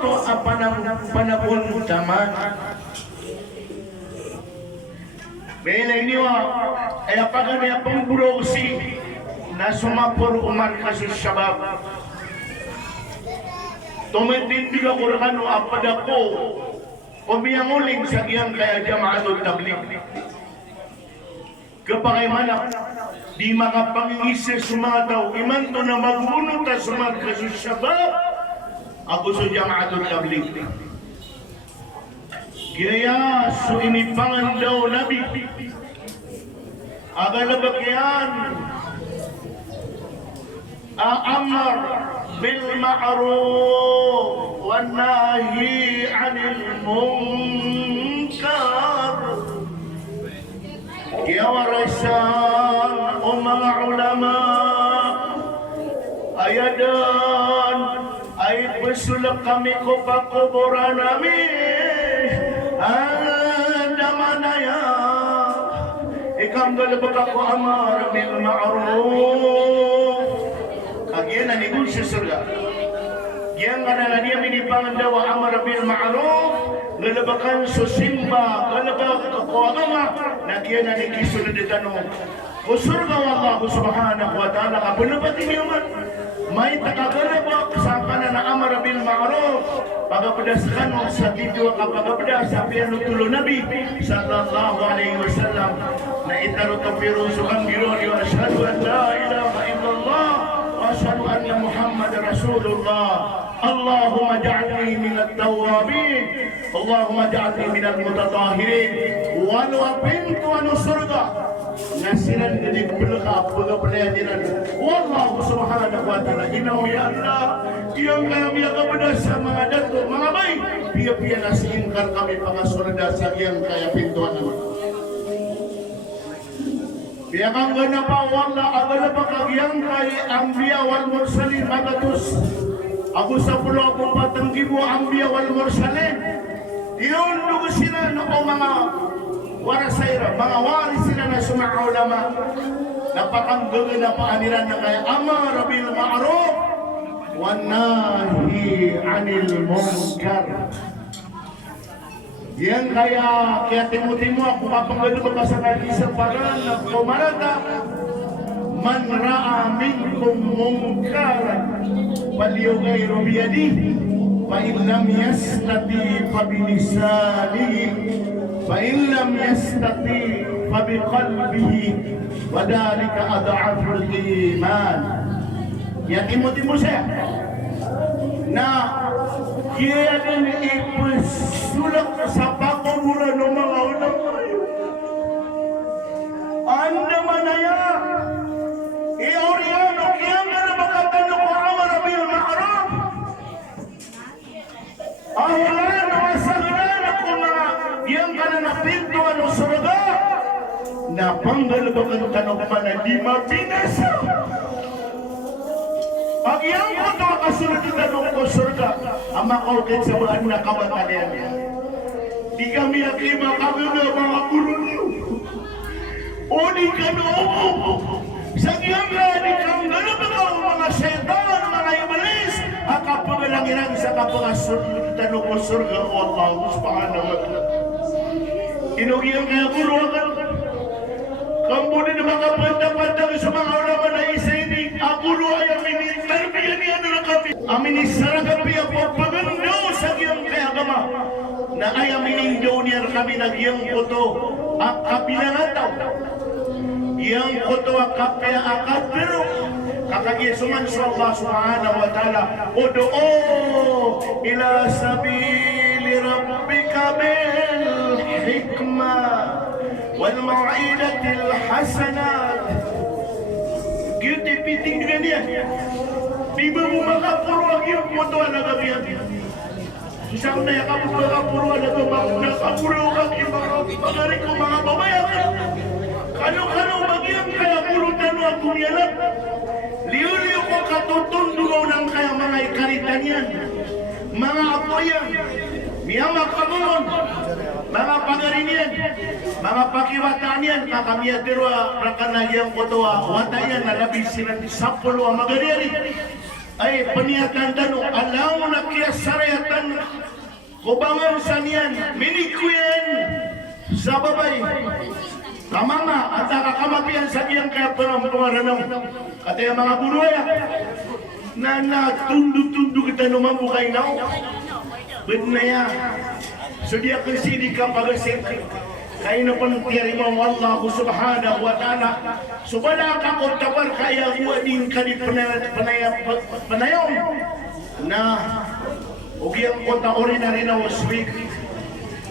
to panahon taman. Bela iniwa, ay apagan niya pang burosi na sumapor uman kasus syabab. Tumitindig ako rin ano, apad ako, umiyanguling sa giyang kaya jamaatul tabligh. Kapag manak, di makapangingisi sa mga tao, iman to na magbunot at sumagkasus syabab, ako sa jamaatul tabligh. Kaya so inipangan daw Nabi agalabakyan aamar bil ma'ruf wan nahi 'anil munkar. Kaya warasan o mga ulama ayadan ay pesulap kami ko pakuburan namin. Anda manaya ikam galabak ako amar bil ma'ruf kagian na nigun sa surga yang kanala niya minipangan daw amar bil ma'ruf galabakan so simba galabak ako agama nagian na ni kisunod tanong o surga wallahu subhanahu wa ta'ala kapulabatin niyo man may takagalabak sa kanan na amar bil ma'ruf pagabdaskan mo sa video kapagabdas sa piano tulo Nabi sallallahu alaihi wasallam na itarutopiru sukang gironi wa ashhadu an la ilaha illallah wa ashhadu anna Muhammad Rasulullah. Allahumma ja'alni minat tawabin Allahumma ja'alni minal mutatahirin wa nu'abintu wa nusurga nasiran jadi belaka pagapelajaran wallahu subhanahu wa ta'ala innahu ya Allah yang kami kepada mga dato mga bay pia-pia nasiingkar kami pangasurda sa yang kaya pintuan naman pia kang gana pa wala agala pa kagyang kay ambiya wal mursalin magatus ako sa pulo akong patanggibo ambiya wal mursalin yun dugo sila no mga warasayra, mga waris sila na sumaka ulama napakanggaga na paaniran na kaya amar bil ma'ruf wan nahi 'anil munkar. Yan kaya timo-timo ako kapanggado ka sa isang paran na kumarata man ra'a minkum munkaran falyughayyirhu biyadihi fa in lam yastati fa bilisanihi فإن لم يستطع فبقلبه وذلك أضعف الإيمان. Ya timo-timo saya na kaya din ipasulak sa pakumura ng mga ulama anda manaya ioriano kaya nga na makatanong ko amar bil ma'ruf awalan wasagran ako mga yang kana na pinto ano surga na panggalbakan tanong pa na di mapinasa pag yang ko ito kasunod yung tanong ko surga ang makaukit sa buwan na kabatayan di kami akima kami na mga guru niyo o di ka noobo sa giyang di kang galabakaw mga syaitan mga ibalis akapagalangiran sa kapagasunod tanong ko surga o Allah subhanahu wa ta'ala inugiyang kaya kuruakan kambunin na mga pantang-pantang sa mga ulama na isa ini akulo ay aminin tarbiyan niya na kami aminin saragapi ang pagpagandaw sa giyang kaya gama na ay aminin daw niya kami na giyang koto ang kabilangataw giyang koto ang kapya akadero kakagisuman sa Allah subhanahu wa ta'ala udu'o ila sabili rabbika bil hikmah wal mau'idatil hasanat gitu piting dengan dia di bawah makapuru yung motoan na gabihan isang na yung makapuru na nakapuru kaki magari ko mga babayan kano bagian kaya pulutan mo ang kumiyalat liyo ko katutundugaw ng kaya mga ikaritan yan mga apoyan miyamak kamon mga pagarinian mga pakiwataan yan kakamiyatirwa rakanayang kotoa watayan na labis silang 10 ang magariari ay paniyatan tanong alaw na kaya sarayat akan kubangan sanian minikuyan sa babay kamama at kamapian sa iyang kaya pangaranong kataya mga buruya na natundo-tundo kita naman bukay na bet na ya so dia kesini ka pagasik kayo na panutiyari mo Allah subhanahu wa ta'ala so bala ka ko tapar kaya huwa din ka di panayong na ugyang kota ordinary na waswik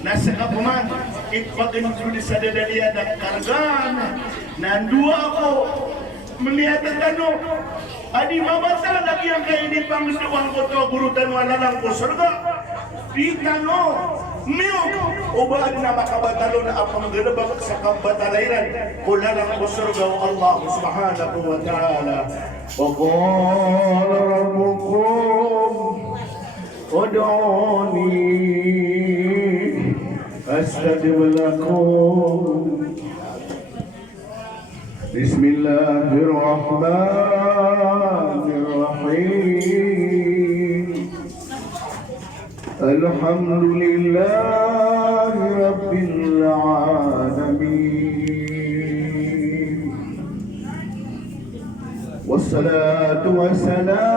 nasa kapaman ipagandun sa dadalian ng kargan nandua ako melihat tanong adi mabasa lagi yang kainin pangsiwang ko to burutan wala lang ko surga di tanong miyok ubad na makabatalo na apang ganabak sa kabatalairan wala lang ko surga Allah subhanahu wa ta'ala wa qala rabbukum ud'uni astajib lakum Bismillahirrahmanirrahim Alhamdulillahi Rabbil Alamin Wassalatu wassalam